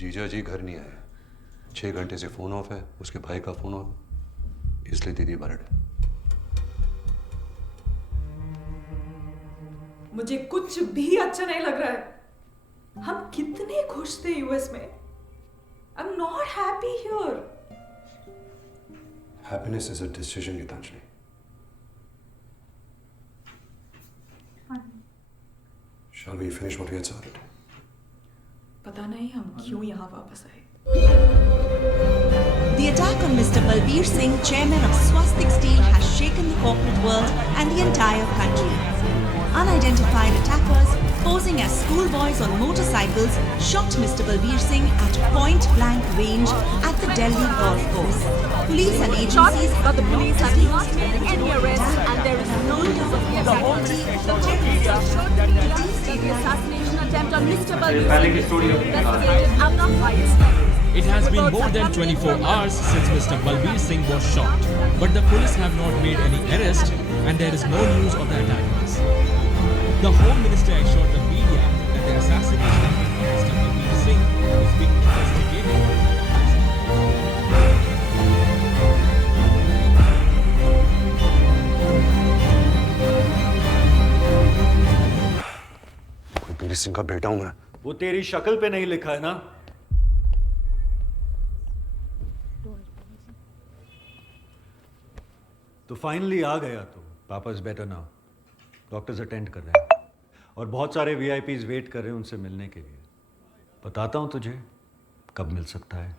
जीजा जी घर नहीं आए, 6 घंटे से फोन ऑफ है, उसके भाई का फोन ऑफ, इसलिए दीदी वर्ड है। मुझे कुछ भी अच्छा नहीं लग रहा है। हम कितने खुश थे यूएस में। I am not happy here. Happiness is a decision Geetanjali. Shall we finish what we had started? पता नहीं हम क्यों यहाँ वापस आए। The attack on Mr. Balbir Singh, chairman of Swastik Steel, has shaken the corporate world and the entire country. Unidentified attackers, posing as schoolboys on motorcycles, shot Mr. Balbir Singh at point-blank range at the Delhi golf course. Police and agencies but the police have not made any arrests and there is no news of the the assassination attempt on Mr. Balbir Singh. Investigative Amna Files. It has been more than 24 hours since Mr. Balbir Singh was shot, but the police have not made any arrest and there is no news of the attackers. The Home Minister assured the media that the assassination of Mr. Balbir Singh is being investigated. Balbir Singh का बेटा हूं मैं। वो तेरी शक्ल पे नहीं लिखा है ना। तो फाइनली आ गया तो पापा is better now. Doctors attend कर रहे हैं और बहुत सारे वीआईपीज वेट कर रहे हैं उनसे मिलने के लिए। बताता हूं तुझे कब मिल सकता है।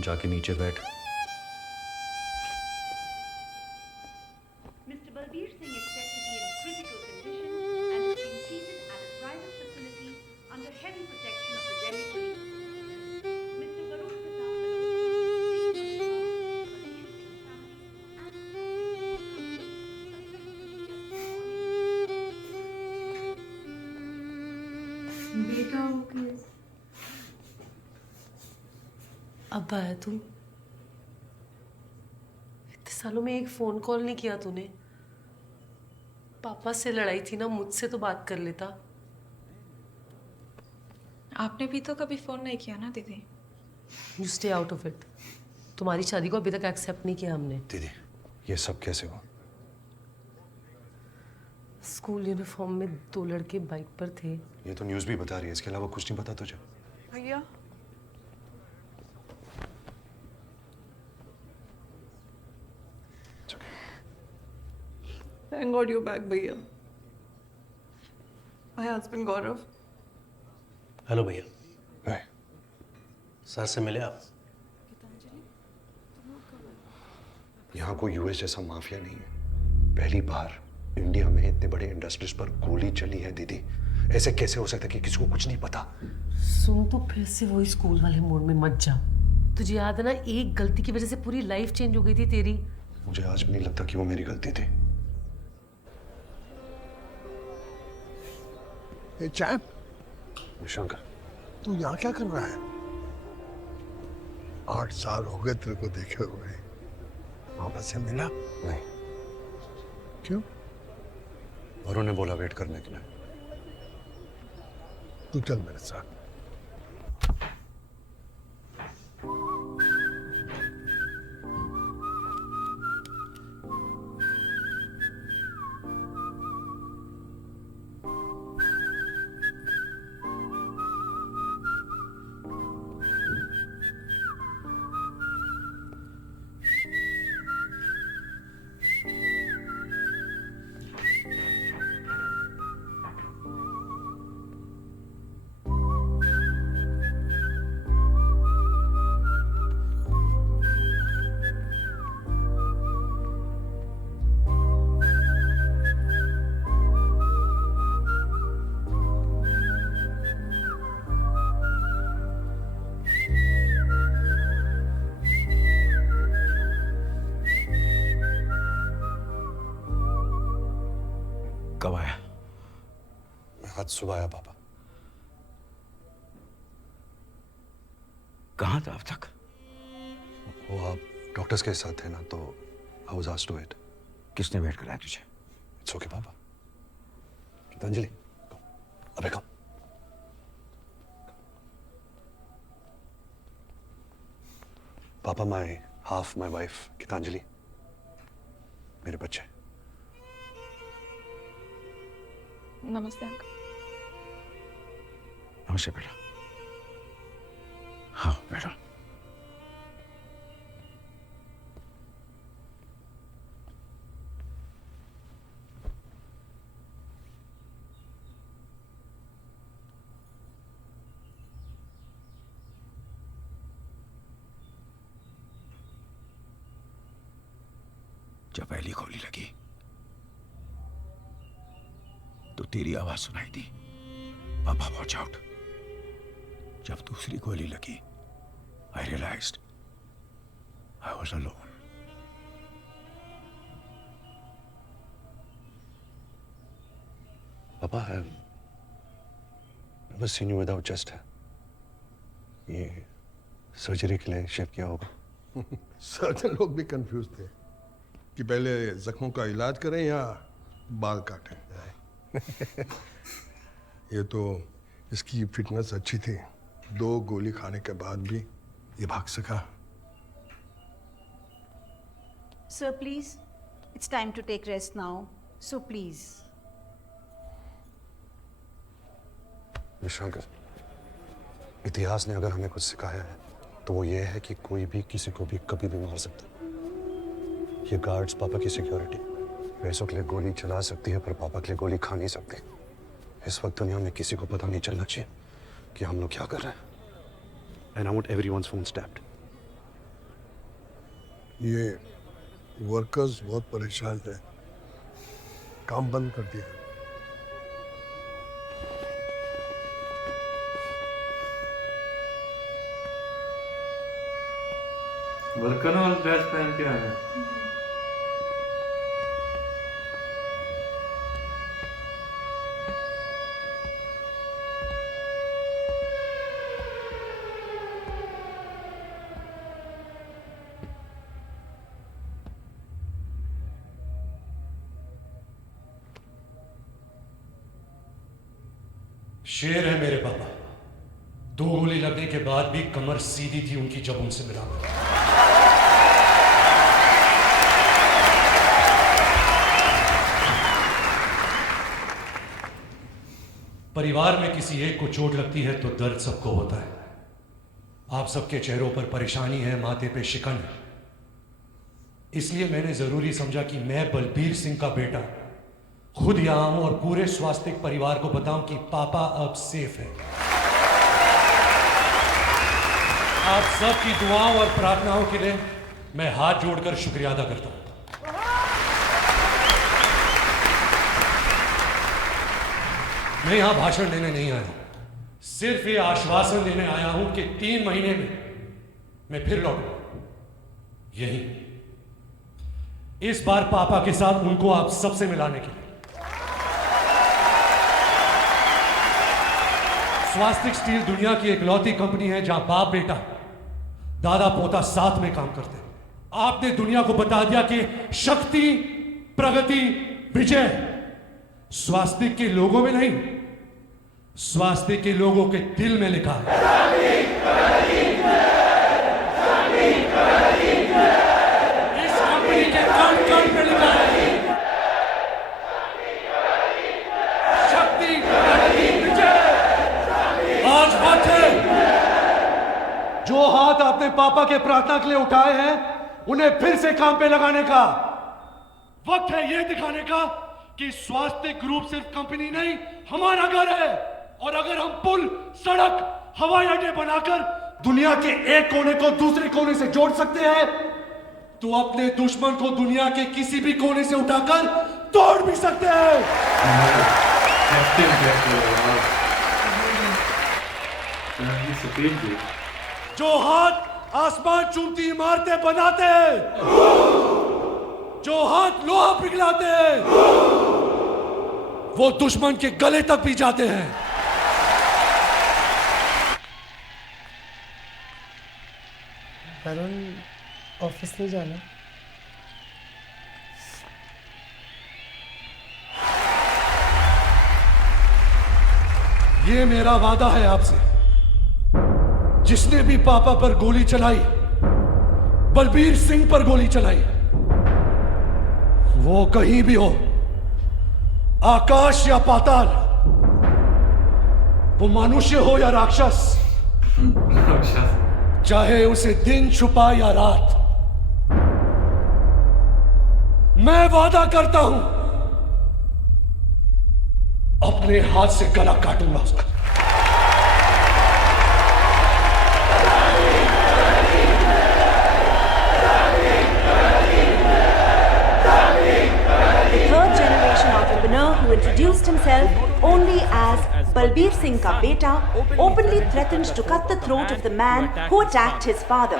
जाके नीचे बैठ। Mr. Balbir Singh is said to be in critical condition and is being treated at a private facility under heavy protection of the Delhi police. Mr. Varun Pratap बेटा हो गया। अब आया तू? इतने सालों में एक फोन कॉल नहीं किया तूने। पापा से लड़ाई थी ना, मुझसे तो बात कर लेता। आपने भी तो कभी फोन नहीं किया ना दीदी। You stay out of it. तुम्हारी शादी को अभी तक एक्सेप्ट नहीं किया हमने। दीदी ये सब कैसे हुआ? स्कूल यूनिफॉर्म में 2 लड़के बाइक पर थे। ये तो न्यूज़ भी बता रही है, इसके अलावा कुछ नहीं पता तुझे? भैया Thank God you're back, भैया। My husband Gaurav. हेलो भैया। हाय। सर से मिले आप? यहाँ कोई यूएस जैसा माफिया नहीं है। पहली बार इंडिया में इतने बड़े इंडस्ट्रीज पर गोली चली है दीदी। ऐसे कैसे हो सकता है कि किसी को कुछ नहीं पता? सुन, तो फिर से वही स्कूल वाले मोड में मत जा। तुझे याद है ना, एक गलती की वजह से पूरी लाइफ चेंज हो गई थी तेरी। मुझे आज भी नहीं लगता कि वो मेरी गलती थी। चैप, शंकर, तू यहाँ क्या कर रहा है? 8 साल हो गए तेरे को देखे हुए। पापा से मिला? नहीं। क्यों? वरुण ने बोला वेट करने के लिए। तू चल मेरे साथ। कब आया? आज सुबह आया पापा। कहाँ था अब तक? वो आप डॉक्टर्स के साथ थे ना, तो I was asked to wait. किसने वेट कराया तुझे? इट्स ओके पापा। गीतांजलि, अबे कम। पापा, my half, my wife Geetanjali, मेरे बच्चे। नमस्ते अंकल। नमस्ते बेटा। हाँ बेटा। जब पहली गोली लगी तो तेरी आवाज सुनाई दी, पापा वॉच आउट। जब दूसरी गोली लगी, I realized I was alone. पापा, I've never seen you without chest. ये सर्जरी के लिए शिफ्ट किया होगा। सर्जन लोग भी कंफ्यूज थे कि पहले जख्मों का इलाज करें या बाल काटें। ये तो इसकी फिटनेस अच्छी थी, 2 गोली खाने के बाद भी ये भाग सका। Sir, please, it's time to take rest now. So please. विशांकर, इतिहास ने अगर हमें कुछ सिखाया है तो वो ये है कि कोई भी किसी को भी कभी भी मार सकता है। ये गार्ड्स पापा की सिक्योरिटी, पैसों के लिए गोली चला सकती है पर पापा के लिए गोली खा नहीं सकती। इस वक्त दुनिया में किसी को पता नहीं चलना चाहिए कि हम लोग क्या कर रहे हैं। And I want everyone's phone tapped. ये वर्कर्स बहुत परेशान हैं, काम बंद कर दिया। वर्कर और ड्रेस पहन के आया। शेर है मेरे पापा। 2 गोली लगने के बाद भी कमर सीधी थी उनकी जब उनसे मिला। परिवार में किसी एक को चोट लगती है तो दर्द सबको होता है। आप सबके चेहरों पर परेशानी है, माथे पे शिकन है। इसलिए मैंने जरूरी समझा कि मैं बलबीर सिंह का बेटा खुद यहां हूं और पूरे स्वास्तिक परिवार को बताऊं कि पापा अब सेफ है। आप सबकी दुआओं और प्रार्थनाओं के लिए मैं हाथ जोड़कर शुक्रिया अदा करता हूं। मैं यहां भाषण देने नहीं आया हूं, सिर्फ ये आश्वासन देने आया हूं कि 3 महीने में मैं फिर लौटूंगा यहीं, इस बार पापा के साथ उनको आप सबसे मिलाने के लिए। स्वास्तिक स्टील दुनिया की इकलौती कंपनी है जहां बाप बेटा, दादा पोता साथ में काम करते हैं। आपने दुनिया को बता दिया कि शक्ति, प्रगति, विजय स्वास्तिक के लोगों में नहीं, स्वास्तिक के लोगों के दिल में लिखा है। इस कंपनी के कण कण में लिखा है शक्ति, प्रगति, विजय। आज वक्त है, जो हाथ आपने पापा के प्रार्थना के लिए उठाए हैं उन्हें फिर से काम पे लगाने का वक्त है। यह दिखाने का कि स्वास्तिक ग्रुप सिर्फ कंपनी नहीं, हमारा घर है। और अगर हम पुल, सड़क, हवाई अड्डे बनाकर दुनिया के एक कोने को दूसरे कोने से जोड़ सकते हैं तो अपने दुश्मन को दुनिया के किसी भी कोने से उठाकर तोड़ भी सकते हैं। जो हाथ आसमान चूमती इमारतें बनाते हैं, जो हाथ लोहा पिघलाते हैं, वो दुश्मन के गले तक भी जाते हैं। वरुण ऑफिस नहीं जाना? ये मेरा वादा है आपसे, जिसने भी पापा पर गोली चलाई बलबीर सिंह पर गोली चलाई। वो कहीं भी हो, आकाश या पाताल, वो मनुष्य हो या राक्षस, चाहे उसे दिन छुपा या रात, मैं वादा करता हूं अपने हाथ से गला काटूंगा उसका। Third generation entrepreneur who introduced himself only as Balbir Singh ka beta openly threatened to cut the throat of the man who attacked his father.